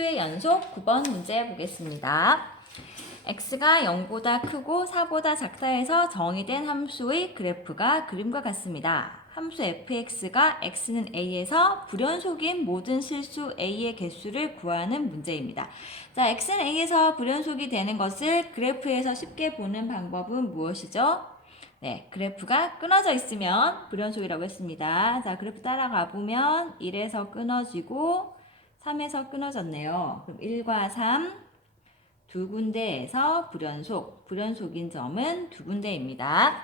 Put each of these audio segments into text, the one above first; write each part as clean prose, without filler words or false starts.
실수의 연속 9번 문제 보겠습니다. x가 0보다 크고 4보다 작다 해서 정의된 함수의 그래프가 그림과 같습니다. 함수 fx가 x는 a에서 불연속인 모든 실수 a의 개수를 구하는 문제입니다. 자, x는 a에서 불연속이 되는 것을 그래프에서 쉽게 보는 방법은 무엇이죠? 네, 그래프가 끊어져 있으면 불연속이라고 했습니다. 자, 그래프 따라가 보면 1에서 끊어지고 3에서 끊어졌네요. 그럼 1과 3, 두 군데에서 불연속인 점은 두 군데입니다.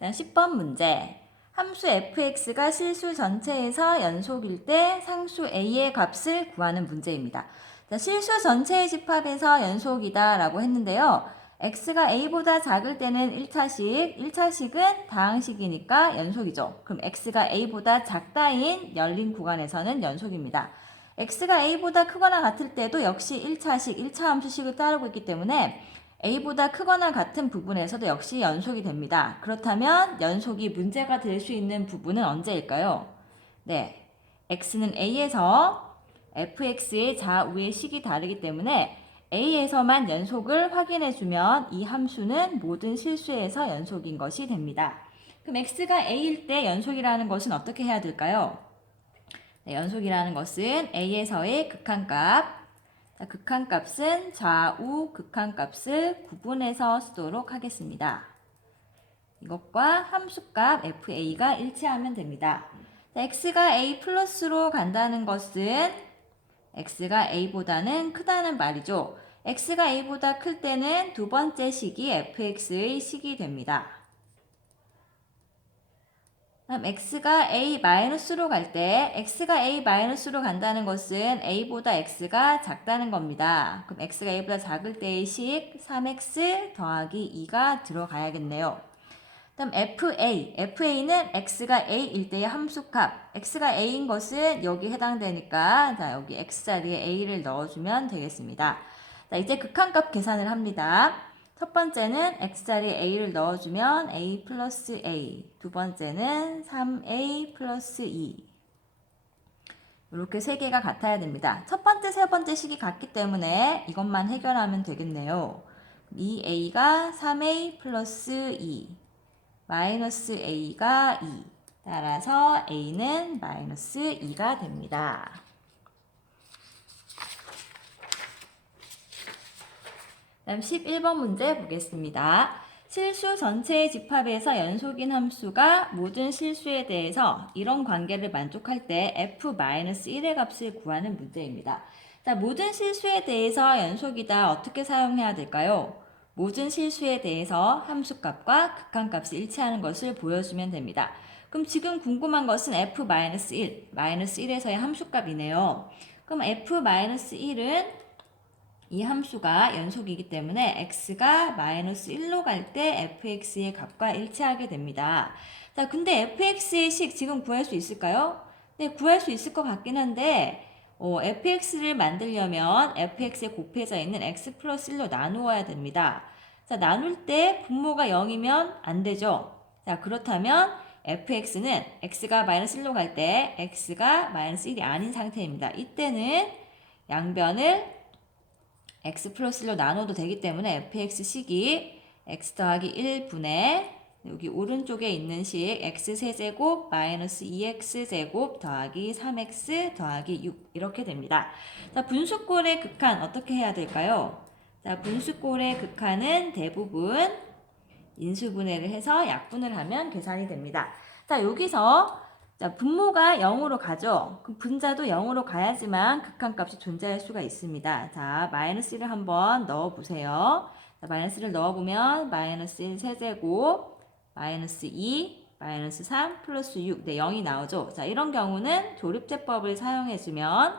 다음 10번 문제. 함수 fx가 실수 전체에서 연속일 때 상수 a의 값을 구하는 문제입니다. 자, 실수 전체의 집합에서 연속이다 라고 했는데요. x가 a보다 작을 때는 1차식은 다항식이니까 연속이죠. 그럼 x가 a보다 작다인 열린 구간에서는 연속입니다. x가 a보다 크거나 같을 때도 역시 1차식, 1차 함수식을 따르고 있기 때문에 a보다 크거나 같은 부분에서도 역시 연속이 됩니다. 그렇다면 연속이 문제가 될 수 있는 부분은 언제일까요? 네, x는 a에서 fx의 좌우의 식이 다르기 때문에 a에서만 연속을 확인해주면 이 함수는 모든 실수에서 연속인 것이 됩니다. 그럼 x가 a일 때 연속이라는 것은 어떻게 해야 될까요? 네, 연속이라는 것은 a에서의 극한값, 극한값은 좌우 극한값을 구분해서 쓰도록 하겠습니다. 이것과 함수값 fa가 일치하면 됩니다. 자, x가 a 플러스로 간다는 것은 x가 a보다는 크다는 말이죠. x가 a보다 클 때는 두 번째 식이 fx의 식이 됩니다. 그럼 x가 a-로 갈 때 x가 a-로 간다는 것은 a보다 x가 작다는 겁니다. 그럼 x가 a보다 작을 때의 식 3x 더하기 2가 들어가야겠네요. 그럼 fa는 x가 a일 때의 함수값, x가 a인 것은 여기 해당되니까 자, 여기 x자리에 a를 넣어주면 되겠습니다. 자, 이제 극한값 계산을 합니다. 첫 번째는 x자리에 a를 넣어주면 a 플러스 a, 두 번째는 3a 플러스 2. 이렇게 세 개가 같아야 됩니다. 첫 번째, 세 번째 식이 같기 때문에 이것만 해결하면 되겠네요. 2a가 3a 플러스 2, 마이너스 a가 2. 따라서 a는 마이너스 2가 됩니다. 다음 11번 문제 보겠습니다. 실수 전체의 집합에서 연속인 함수가 모든 실수에 대해서 이런 관계를 만족할 때 f-1의 값을 구하는 문제입니다. 자, 모든 실수에 대해서 연속이다 어떻게 사용해야 될까요? 모든 실수에 대해서 함수값과 극한값이 일치하는 것을 보여주면 됩니다. 그럼 지금 궁금한 것은 f-1, -1에서의 함수값이네요. 그럼 f-1은 이 함수가 연속이기 때문에 x가 -1로 갈 때 fx의 값과 일치하게 됩니다. 자, 근데 fx의 식 지금 구할 수 있을까요? 네, 구할 수 있을 것 같긴 한데 fx를 만들려면 fx에 곱해져 있는 x 플러스 1로 나누어야 됩니다. 자, 나눌 때 분모가 0이면 안 되죠. 자, 그렇다면 fx는 x가 -1로 갈 때 x가 -1이 아닌 상태입니다. 이때는 양변을 x 플러스 1로 나눠도 되기 때문에 fx식이 x 더하기 1분의 여기 오른쪽에 있는 식 x세제곱 마이너스 2x제곱 더하기 3x 더하기 6 이렇게 됩니다. 자, 분수꼴의 극한 어떻게 해야 될까요? 자, 분수꼴의 극한은 대부분 인수분해를 해서 약분을 하면 계산이 됩니다. 자, 여기서 자, 분모가 0으로 가죠. 그럼 분자도 0으로 가야지만 극한값이 존재할 수가 있습니다. 자, 마이너스 1을 한번 넣어보세요. 자, 마이너스 1을 넣어보면 마이너스 1 세제곱, 마이너스 2, 마이너스 3, 플러스 6, 네, 0이 나오죠. 자, 이런 경우는 조립제법을 사용해주면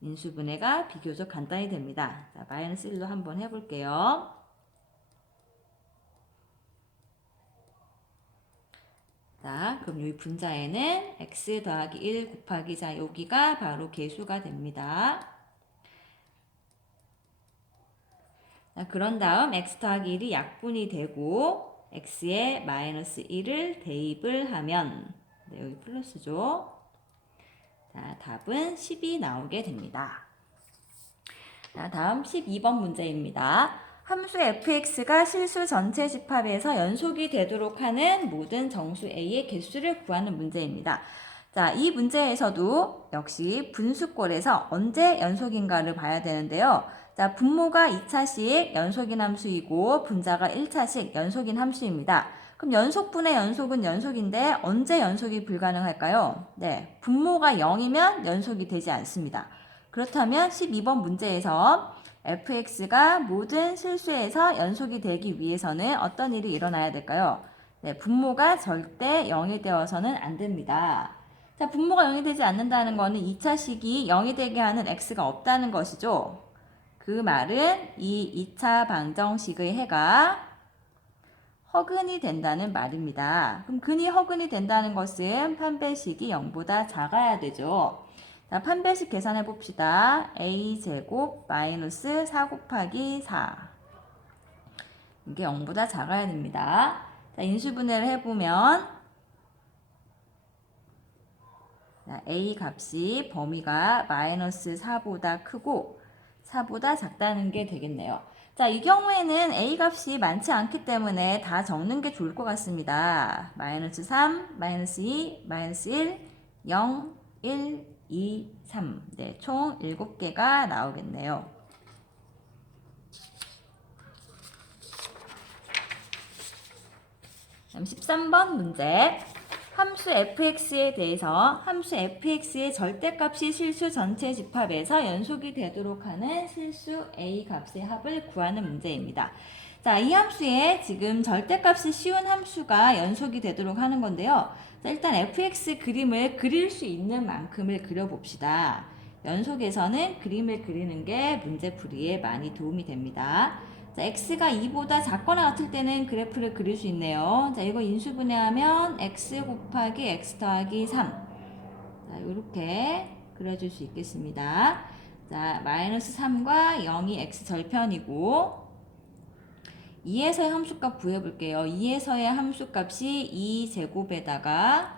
인수분해가 비교적 간단히 됩니다. 자, 마이너스 1로 한번 해볼게요. 자, 그럼 이 분자에는 x 더하기 1 곱하기 자, 여기가 바로 계수가 됩니다. 자, 그런 다음 x 더하기 1이 약분이 되고 x에 마이너스 1을 대입을 하면 네, 여기 플러스죠. 자, 답은 10이 나오게 됩니다. 자, 다음 12번 문제입니다. 함수 fx가 실수 전체 집합에서 연속이 되도록 하는 모든 정수 a의 개수를 구하는 문제입니다. 자, 이 문제에서도 역시 분수꼴에서 언제 연속인가를 봐야 되는데요. 자, 분모가 2차씩 연속인 함수이고 분자가 1차씩 연속인 함수입니다. 그럼 연속분의 연속은 연속인데 언제 연속이 불가능할까요? 네, 분모가 0이면 연속이 되지 않습니다. 그렇다면 12번 문제에서 fx가 모든 실수에서 연속이 되기 위해서는 어떤 일이 일어나야 될까요? 네, 분모가 절대 0이 되어서는 안 됩니다. 자, 분모가 0이 되지 않는다는 것은 2차식이 0이 되게 하는 x가 없다는 것이죠. 그 말은 이 2차 방정식의 해가 허근이 된다는 말입니다. 그럼 근이 허근이 된다는 것은 판별식이 0보다 작아야 되죠. 자, 판별식 계산해 봅시다. a제곱 마이너스 4 곱하기 4. 이게 0보다 작아야 됩니다. 자, 인수분해를 해보면 자, a 값이 범위가 마이너스 4보다 크고 4보다 작다는 게 되겠네요. 자, 이 경우에는 a 값이 많지 않기 때문에 다 적는 게 좋을 것 같습니다. 마이너스 3, 마이너스 2, 마이너스 1, 0, 1, 2, 3. 네, 총 7개가 나오겠네요. 그럼 13번 문제. 함수 fx에 대해서 함수 fx의 절대값이 실수 전체 집합에서 연속이 되도록 하는 실수 a 값의 합을 구하는 문제입니다. 자, 이 함수에 지금 절대값이 쉬운 함수가 연속이 되도록 하는 건데요. 자, 일단 fx 그림을 그릴 수 있는 만큼을 그려봅시다. 연속에서는 그림을 그리는 게 문제풀이에 많이 도움이 됩니다. 자, x가 2보다 작거나 같을 때는 그래프를 그릴 수 있네요. 자, 이거 인수분해하면 x 곱하기 x 더하기 3. 자, 이렇게 그려줄 수 있겠습니다. 자, 마이너스 3과 0이 x 절편이고 2에서의 함수값 구해볼게요. 2에서의 함수값이 2제곱에다가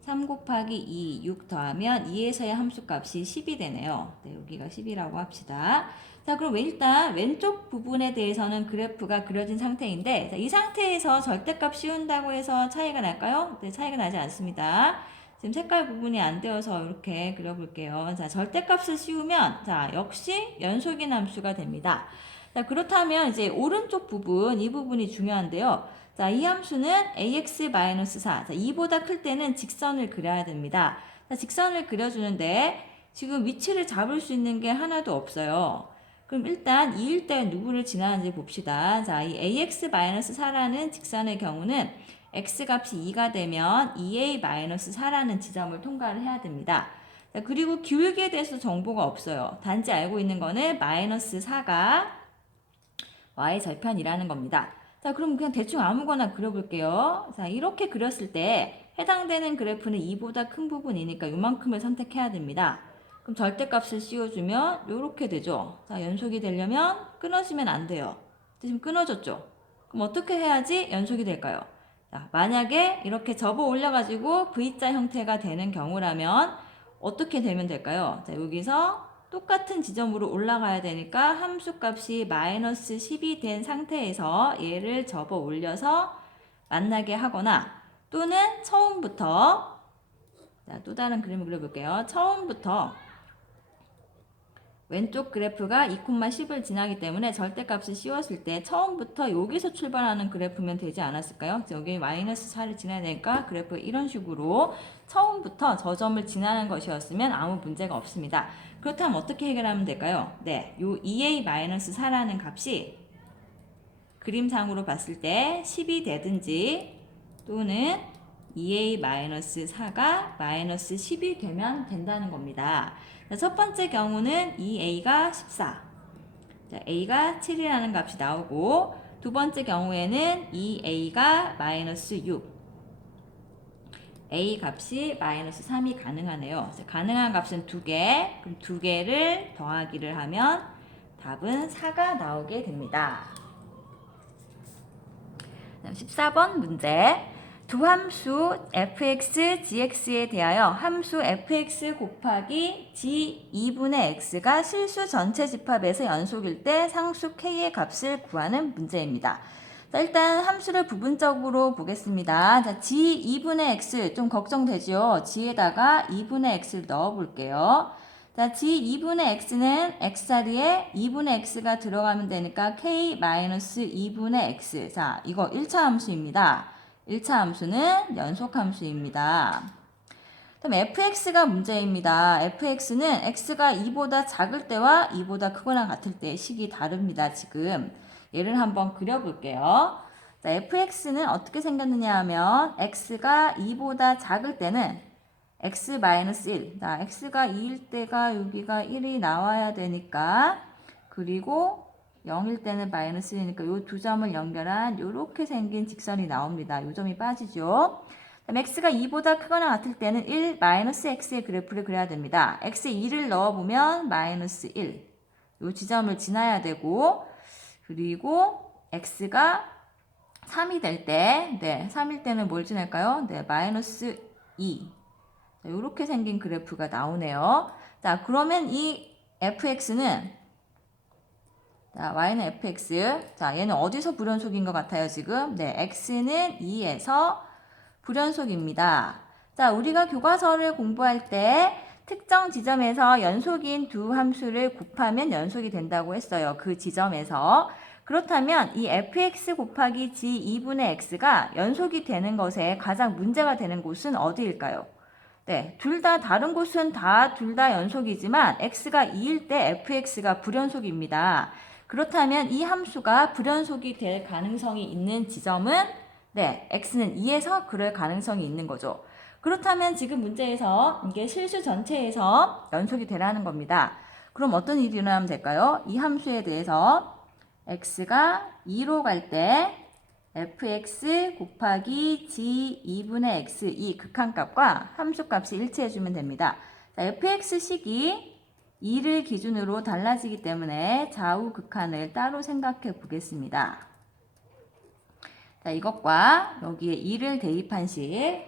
3 곱하기 2, 6 더하면 2에서의 함수값이 10이 되네요. 네, 여기가 10이라고 합시다. 자, 그럼 일단 왼쪽 부분에 대해서는 그래프가 그려진 상태인데 자, 이 상태에서 절대값 씌운다고 해서 차이가 날까요? 네, 차이가 나지 않습니다. 지금 색깔 구분이 안 되어서 이렇게 그려볼게요. 자, 절대값을 씌우면 자, 역시 연속인 함수가 됩니다. 자, 그렇다면 이제 오른쪽 부분, 이 부분이 중요한데요. 자, 이 함수는 ax-4. 자, 2보다 클 때는 직선을 그려야 됩니다. 자, 직선을 그려주는데 지금 위치를 잡을 수 있는 게 하나도 없어요. 그럼 일단 2일 때 누구를 지나는지 봅시다. 자, 이 ax-4라는 직선의 경우는 x값이 2가 되면 2a-4라는 지점을 통과를 해야 됩니다. 자, 그리고 기울기에 대해서 정보가 없어요. 단지 알고 있는 거는 마이너스 4가 y 절편이라는 겁니다. 자, 그럼 그냥 대충 아무거나 그려볼게요. 자, 이렇게 그렸을 때 해당되는 그래프는 2보다 큰 부분이니까 이만큼을 선택해야 됩니다. 그럼 절대값을 씌워주면 이렇게 되죠. 자, 연속이 되려면 끊어지면 안 돼요. 지금 끊어졌죠? 그럼 어떻게 해야지 연속이 될까요? 자, 만약에 이렇게 접어 올려가지고 V자 형태가 되는 경우라면 어떻게 되면 될까요? 자, 여기서 똑같은 지점으로 올라가야 되니까 함수값이 마이너스 10이 된 상태에서 얘를 접어 올려서 만나게 하거나 또는 처음부터 자, 또 다른 그림을 그려볼게요. 처음부터 왼쪽 그래프가 2,10을 지나기 때문에 절대값을 씌웠을 때 처음부터 여기서 출발하는 그래프면 되지 않았을까요? 여기 마이너스 4를 지나야 되니까 그래프 이런 식으로 처음부터 저 점을 지나는 것이었으면 아무 문제가 없습니다. 그렇다면 어떻게 해결하면 될까요? 네, 요 2a-4라는 값이 그림상으로 봤을 때 10이 되든지 또는 2a-4가 마이너스 10이 되면 된다는 겁니다. 자, 첫 번째 경우는 2a가 14, 자, a가 7이라는 값이 나오고 두 번째 경우에는 2a가 마이너스 6, a 값이 마이너스 3이 가능하네요. 자, 가능한 값은 2개, 그럼 2개를 더하기를 하면 답은 4가 나오게 됩니다. 14번 문제. 두 함수 fx, gx에 대하여 함수 fx 곱하기 g 2분의 x가 실수 전체 집합에서 연속일 때 상수 k의 값을 구하는 문제입니다. 자, 일단 함수를 부분적으로 보겠습니다. 자, g 2분의 x 좀 걱정되죠? g에다가 2분의 x를 넣어 볼게요. 자, g 2분의 x는 x 자리에 2분의 x가 들어가면 되니까 k-2분의 x. 자, 이거 1차 함수입니다. 1차 함수는 연속 함수입니다. 그럼 fx가 문제입니다. fx는 x가 2보다 작을 때와 2보다 크거나 같을 때의 식이 다릅니다. 지금 얘를 한번 그려볼게요. 자, fx는 어떻게 생겼느냐 하면 x가 2보다 작을 때는 x-1. 자, x가 2일 때가 여기가 1이 나와야 되니까, 그리고 0일 때는 -1이니까 이 두 점을 연결한 이렇게 생긴 직선이 나옵니다. 이 점이 빠지죠. x가 2보다 크거나 같을 때는 1, -x의 그래프를 그려야 됩니다. x에 2를 넣어보면 -1. 이 지점을 지나야 되고, 그리고 x가 3이 될 때, 네, 3일 때는 뭘 지낼까요? 네, -2. 이렇게 생긴 그래프가 나오네요. 자, 그러면 이 fx는, 자, y는 fx. 자, 얘는 어디서 불연속인 것 같아요, 지금? 네, x는 2에서 불연속입니다. 자, 우리가 교과서를 공부할 때 특정 지점에서 연속인 두 함수를 곱하면 연속이 된다고 했어요. 그 지점에서. 그렇다면 이 fx 곱하기 g 2분의 x가 연속이 되는 것에 가장 문제가 되는 곳은 어디일까요? 네, 둘 다 다른 곳은 둘 다 연속이지만 x가 2일 때 fx가 불연속입니다. 그렇다면 이 함수가 불연속이 될 가능성이 있는 지점은 네, x는 2에서 그럴 가능성이 있는 거죠. 그렇다면 지금 문제에서 이게 실수 전체에서 연속이 되라는 겁니다. 그럼 어떤 일이 일어나면 될까요? 이 함수에 대해서 x가 2로 갈 때 fx 곱하기 g 2분의 x 이 극한값과 함수값이 일치해주면 됩니다. 자, fx식이 2를 기준으로 달라지기 때문에 좌우 극한을 따로 생각해 보겠습니다. 자, 이것과 여기에 2를 대입한 식,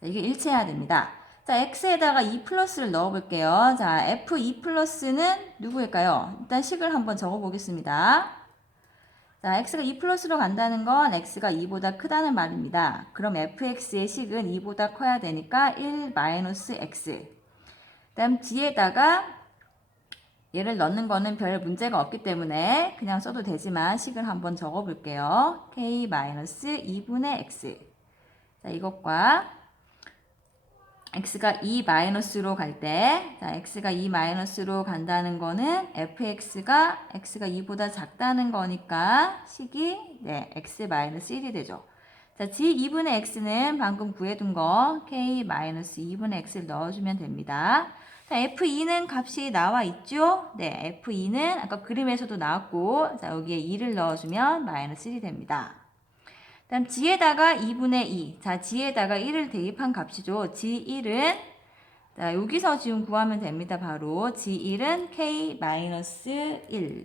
자, 이게 일치해야 됩니다. 자, x에다가 2 플러스를 넣어 볼게요. 자, f2 플러스는 누구일까요? 일단 식을 한번 적어 보겠습니다. 자, x가 2 플러스로 간다는 건 x가 2보다 크다는 말입니다. 그럼 fx의 식은 2보다 커야 되니까 1 마이너스 x. 다음 g에다가 얘를 넣는 거는 별 문제가 없기 때문에 그냥 써도 되지만 식을 한번 적어 볼게요. k 마이너스 2분의 x. 자, 이것과 x가 2 마이너스로 갈 때, 자, x가 2 마이너스로 간다는 거는 fx가 x가 2보다 작다는 거니까 식이 네, x 마이너스 1이 되죠. 자, g 2분의 x는 방금 구해둔 거 k 마이너스 2분의 x를 넣어주면 됩니다. 자, f2는 값이 나와 있죠? 네, f2는 아까 그림에서도 나왔고, 자, 여기에 2를 넣어주면 마이너스 1이 됩니다. 다음 g에다가 2분의 2. 자, g에다가 1을 대입한 값이죠. g1은 자, 여기서 지금 구하면 됩니다. 바로 g1은 k-1.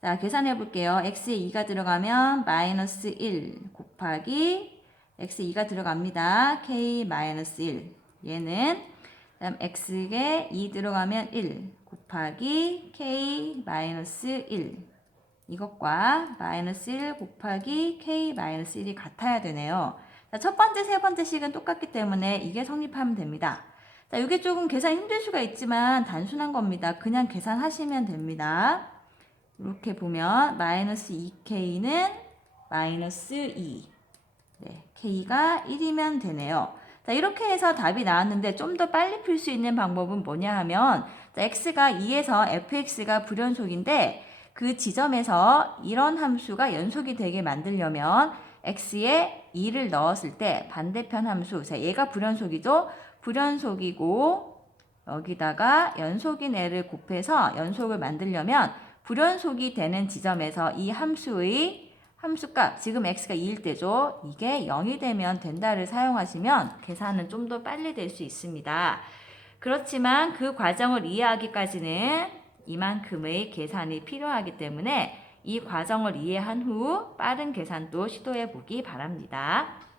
자, 계산해 볼게요. x에 2가 들어가면 마이너스 1 곱하기 x에 2가 들어갑니다. k-1. 얘는 다음 x에 2 들어가면 1 곱하기 k-1. 이것과 마이너스 1 곱하기 k-1이 같아야 되네요. 자, 첫 번째, 세 번째 식은 똑같기 때문에 이게 성립하면 됩니다. 자, 이게 조금 계산 힘들 수가 있지만 단순한 겁니다. 그냥 계산하시면 됩니다. 이렇게 보면 마이너스 2k는 마이너스 2. 네, k가 1이면 되네요. 자, 이렇게 해서 답이 나왔는데 좀 더 빨리 풀 수 있는 방법은 뭐냐 하면 자, x가 2에서 fx가 불연속인데 그 지점에서 이런 함수가 연속이 되게 만들려면 x에 2를 넣었을 때 반대편 함수, 자, 얘가 불연속이죠? 불연속이고 여기다가 연속인 애를 곱해서 연속을 만들려면 불연속이 되는 지점에서 이 함수의 함수값, 지금 x가 2일 때죠. 이게 0이 되면 된다를 사용하시면 계산은 좀 더 빨리 될 수 있습니다. 그렇지만 그 과정을 이해하기까지는 이만큼의 계산이 필요하기 때문에 이 과정을 이해한 후 빠른 계산도 시도해 보기 바랍니다.